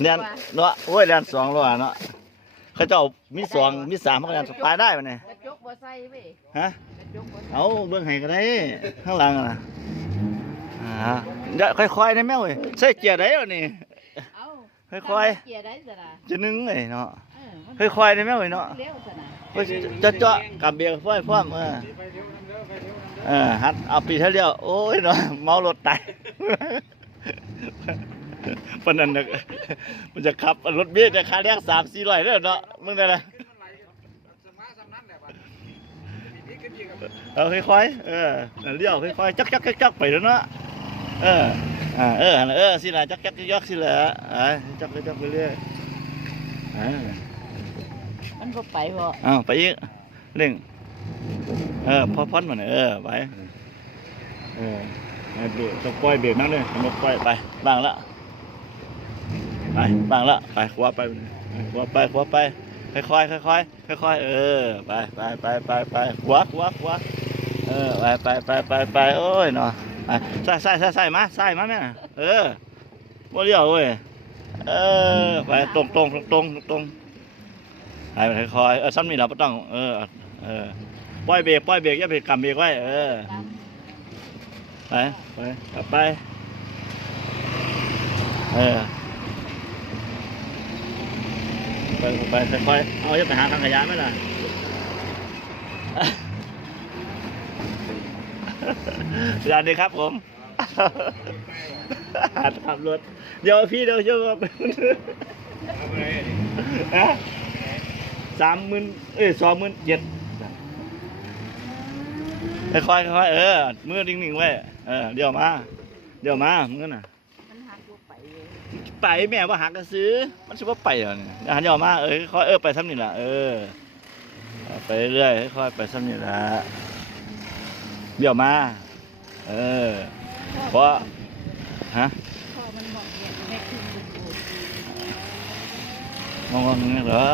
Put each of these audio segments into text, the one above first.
เรียนเนาะโอ้ยเรียนสองล้อเนาะเขาเจ้ามีสองมีสามเขาก็เรียนไปได้ปะเนี่ยกระจกบ่ใส่เว้ยฮะกระจกบ่ใส่เอาเบิ่งให้ก็ได้ข้างหลังอะนะอ่าเดี๋ยวค่อยๆนะแม่เว้ยใส่เกียร์ได้วะนี่เอาค่อยเกียร์ได้ซะนะๆจะนึงเลยเนาะเออมันค่อยๆนะแม่เว้ยเนาะเร็วซะนะเฮ้ยจะเจาะกับเบียร์ฟ้อยฟ้อมเออเออฮัดเอาปีเท่าเดียวโอ้ยเนาะเมารถตาย ปานนั้นน่ะมันจะขับรถเบียร์จะค่าแรกสามสี่ร้อยเด้อเนาะมึงได้ละเอาค่อยๆเออเลี้ยวค่อยๆจักจักจักจักไปแล้วเนาะเอออ่าเออเออสิละจักจักจักจักสิละอ่าจักจักไปเรื่อยอ่ามันบ่ไปบ่อ้าวไปอีกเร่งเออพอพ้นมันเออไปเออให้เบรกต้องปล่อยเบรกนั่นเลยต้องปล่อยไปบางละ ไปบางละไปขวาไปขวาไปขวาไปค่อยๆค่อยๆค่อยๆเออไปไปไปไปไปขวาขวาขวาเออไปไปไปไปไปโอ้ยเนาะไปใส่ใส่ใส่ใส่มาใส่มาแม่น่ะเออบ่เลี้ยวเว้ยเออไปตรงตรงตรงตรงตรงให้มันค่อยๆเออซ้ำนี่เราไม่ต้องเออเออปล่อยเบรกปล่อยเบรกอย่าไปกำเบรกไว้เออไปไปกลับไปเออ ไปไปค่อยๆเอาอย่าไปหาทางขยะไหมล่ะสวัสดีครับผมหัดขับรถเดี๋ยวพี่เดี๋ยวเชื่อว่าฮะสามหมื่นเอ้ยสองหมื่นเจ็ดค่อยๆค่อยเออมือนิ่งๆไว้เออเดี๋ยวมา เดี๋ยวมามึงน่ะ มันหักบ่ไปเว้ย ไปแม่ว่าหักกระซื้อ มันชื่อว่าไปเหรอเนี่ยอะเดี๋ยวมาเออค่อยเออไปซ้ำนี่ละเออ ไปเรื่อยค่อยไปซ้ำนี่ละเดี๋ยวมา เออ เพราะฮะพอมันมองเนี่ยแม่ขึ้นดูมองงเหรอ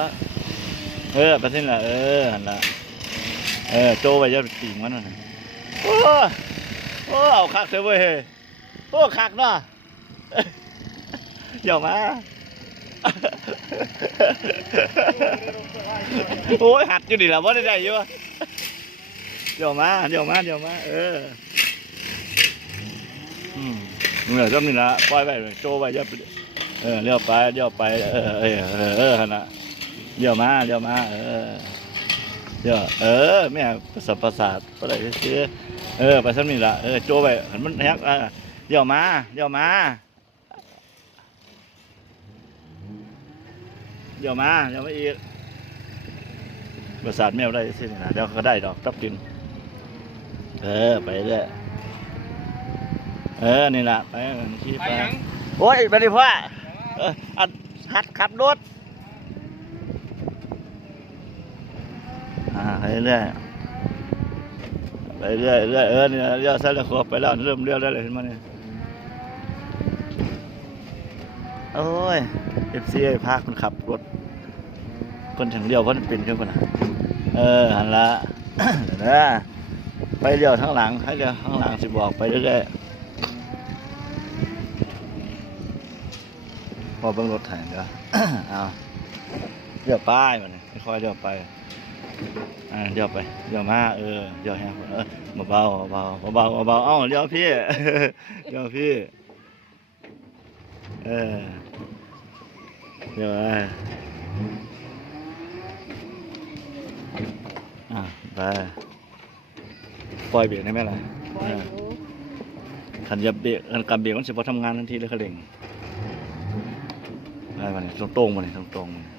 เออไปสิ้นละเออหันละเออโจไปจะตีมันน่ะโอ้โอ้เอาคักเสียเว้ยโอ้คักเนาะ เดี๋ยวมา โอ้ยหัดอยู่ดิล่ะว่าได้ได้อยู่เดี๋ยวมาเดี๋ยวมาเดี๋ยวมา เออ อืมเหนื่อยก็มีละปล่อยไปโจไปจะไปเออเลี้ยวไปเลี้ยวไป เออเออเออเออขนาดเลี้ยวมาเลี้ยวมา เออเดี๋ยวเออแม่ประสาทประสาทอะไรซื้อเออไปซ้ำนี่ละเออโจไปมันแฮกเออเดี๋ยวมาเดี๋ยวมา เดี๋ยวมา เดี๋ยวมาอีกประสาทแมวได้สินี่นะเดี๋ยวเขาก็ได้ดอกตับกิน เออ ไปเรื่อยเออ นี่ละไปขี่ไป โอ้ยไปดิพ่อเอออัดหัดขับรถ อ่า ไปเรื่อยไปเรื่อยเรื่อยเออเนี่ยเลี้ยวซ้ายเลี้ยวขวาไปแล้วเริ่มเลี้ยวได้เลยเห็นไหมเนี่ย โอ้ยเอฟซีพาคนขับรถคนถึงเลี้ยวเพราะมันเป็นขึ้นคนน่ะเออหันละเดี๋ยวนะไปเลี้ยวทั้างหลังให้เลี้ยวข้างหลังสิบอกไปเรื่อยๆพอเบิ่งรถถ่ายเดี๋ยวเอาเดี๋ยวป้ายมันนี่ค่อยเดี๋ยวไปอ่าเดี๋ยวไปเดี๋ยวมาเออเดี๋ยวแฮงเออเบาเบาเบาเบาๆเอ้าเดี๋ยวพี่เดี๋ยวพี่เออ เดี๋ยวไปอะไปปล่อยเบรกได้ไหมล่ะปล่อยอยู่ขันยับเบรกขันกำเบรกมันสิพอทำงานทันทีเลยเขาเร่งได้มาเนี่ยตรงๆมาเนี่ยตรงๆมาเนี่ย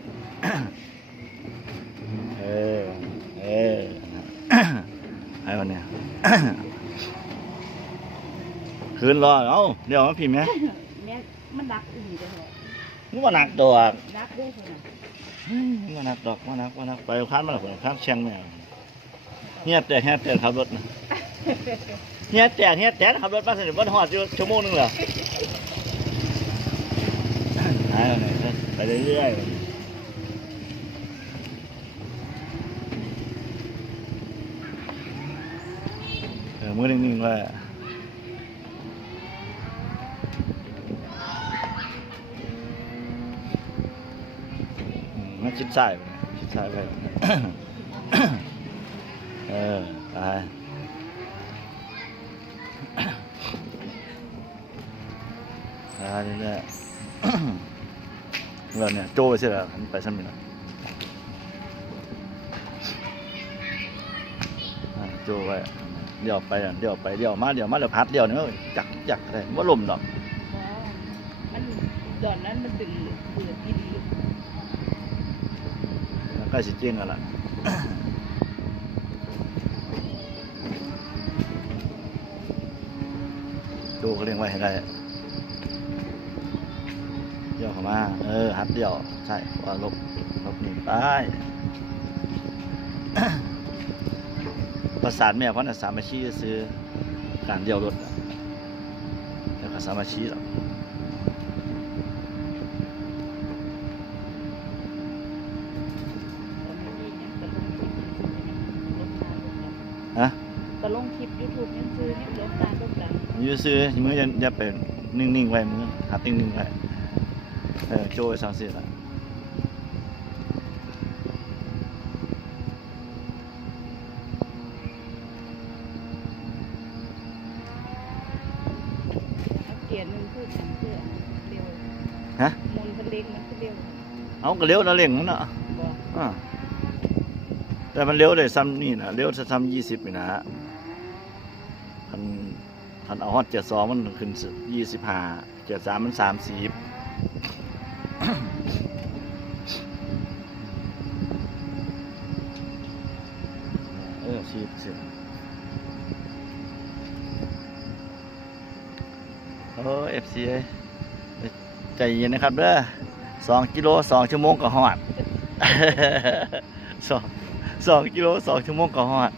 เออเออให้มันเนี่ยคืนรอเอ้าเดี๋ยวมาพิมพ์ไหมแม่มันดักอีหลีเด้อเหรอ มึงมาหนักดอกดักด้อพุ่นน่ะมึงมาหนักดอกมาหนักมาหนักไปค้านมาหลับค้านเชียงแม่เฮียแต่เฮียแต่ขับรถนะเฮียแต่เฮียแต่ขับรถมาสนิทวันหอดอยู่ชั่วโมงนึงเหรอหายไปไหนไปเรื่อยๆเออมือหนิ่งๆไว้ ชิดซ้ายไปชิดซ้ายไป เออไปไปเรื่อยๆเราเนี่ยโจ้ไปเสียแล้วไปซ้ำนี่นะอะโจ้ไปเดี๋ยวไปเดี๋ยวไปเดี๋ยวมาเดี๋ยวมาเดี๋ยวพัดเดี๋ยวนี่จักจักอะไรว่าลมดอกอ๋อมันตอนนั้นมันดึงเปิดที่ดี ใกล้สิเจียงกันละดูเขาเลี้ยงไว้ให้ได้เดี่ยวเข้ามา เออหัดเดี่ยว ใช่ว่าลบลบหนีไปประสานแม่เพราะน่ะสามอาชีพซื้อการเดี่ยวรถแล้วก็สามอาชีพหรอก ฮะ ก็ลง คลิปยูทูบยังซื้อยังลบตาลบหลังอยืซื้อมืออย่าอย่าเป็นนิ่งๆไว้มือหัดนิ่งๆไว้เออโจ้ยสังเสียละเกียร์หนึ่งคือสองเสื้อเร็วฮะมนต์เล็งมันคือเร็วเอาก็เลี้ยวนะเร่งมันน่ะบอก อ่าแต่มันเลี้ยวได้ซ้ำนี่นะเลี้ยวซ้ำยี่สิบนี่นะคัน คันเอาฮอตเจ็ดสองมันขึ้นยี่สิบห้าเจ็ดสามมันสามสิบเออชีพสิโอ้เอฟซีใจเย็นนะครับเด้อสองกิโลสองชั่วโมงก็ฮอดสองสองกิโลสองชั่วโมงก็ฮอด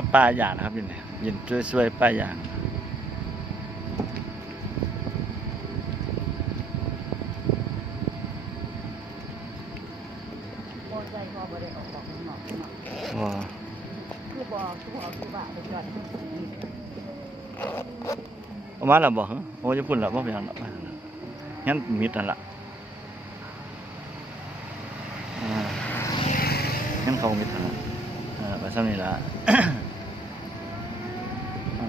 ก็ปลาอย่างนะครับยินยินช่วยๆปลาอย่างมอไซค์พอบริออกบอกข้างนอกข้างนอกอ๋อคือบอกคือบอกคือว่าเป็นยอดที่สูงเอามาแล้วบ่ฮะโอ้ยพุ่นแล้วบ่เป็นหยังดอกงั้นมิดนั่นล่ะอ่างั้นเขามิดนั่นล่ะเออไปซ้ำนี่ล่ะเ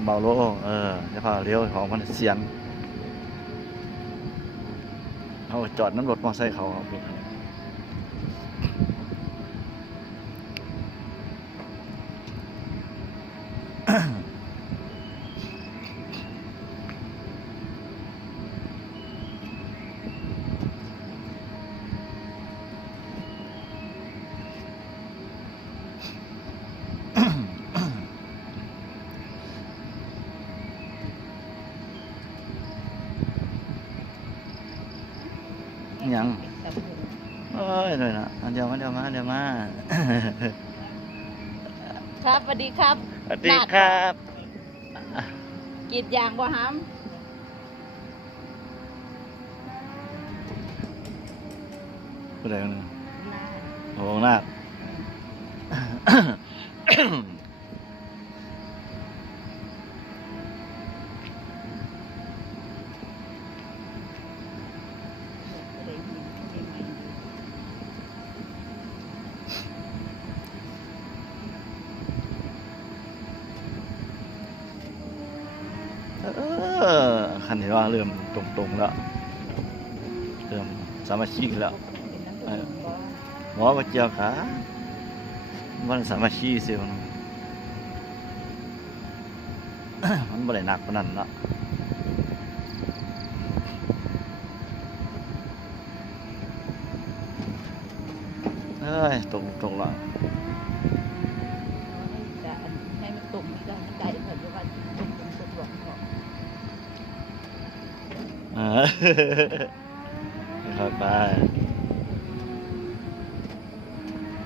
บาโลเออจะพาเลี้ยวของมันเสียงเอาจอดน้ำรถมอไซค์เขาครับ ยังเอ้ยเลยนะเดี๋ยวมาเดี๋ยวมาเดี๋ยวมาครับสวัสดีครับสวัสดีครับกรีดยางบ่ห้ามผู้ใดกันเนี่ยนาโอ้นาค คันเห็นว่าเริ่มตรงๆแล้ว เริ่มสามัคคีกันแล้วหมอว่าเกี่ยวขามันสามัคคีสิมันมันบ่ได้หนักปานนั้นเนาะเอ้ยตรงตรงละ จะให้มันตรงนี่ก็มันได้เพิ่นว่าตรงตรง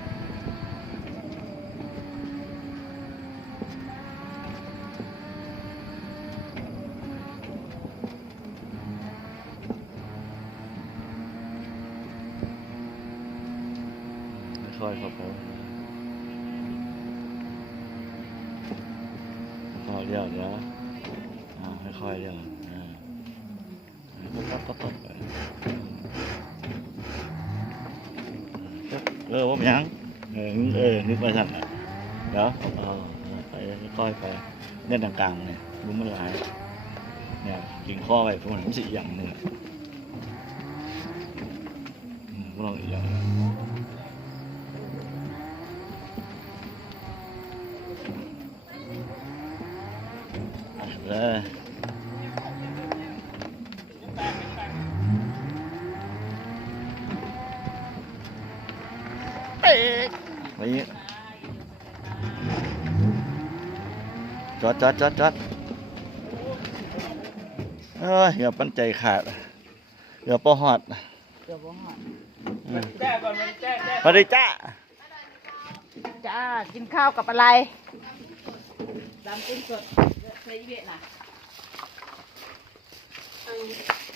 ตรงหลอกบอกเออค่อยๆไปค่อยๆครับผมพอเดี๋ยวเดี๋ยวอ่าค่อยๆเรื่อง อ่าปั๊บครับไปเออว่าเป็นยังเออเออนึกไปสั่นอะเดี๋ยวเออไปค่อยไปเนี่ยต่างๆเนี่ยรุมมันหลายเนี่ยกินข้อไปพวกนั้นสิอย่างหนึ่งอะอืมพวกเราอีกอย่างหนึ่งอะเลย เอ๊ะไปอีกจอดจอดจอดจอดเอ้ยอย่าปั้นใจขาดอย่าป้อหอดเดี๋ยวบ่ฮอดอืมแจ้ก่อนมันแจ้แจ้สวัสดีจ้าจ้ากินข้าวกับอะไรดำกุ้งสดใส่เวียดน่ะเอา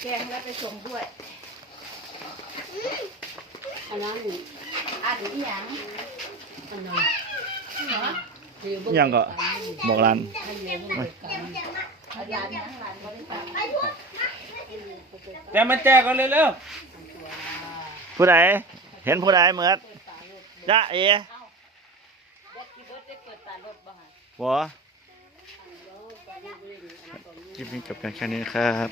แกงแล้วไปส่งด้วยอันนั้น อันนี้หยังอันนั้นเดี๋ยวยังก็บอกร้านให้เดี๋ยวเบิกกันอาจารย์หยังหลานบ่ได้ฟังแจ้มันแจ้ก่อนเร็วผู้ใดเห็นผู้ใดเหมือนจ้าเอ๋เด็กที่เบิดได้เปิดตารถบ่ฮะหัวคลิปนี้จบกันแค่นี้ครับ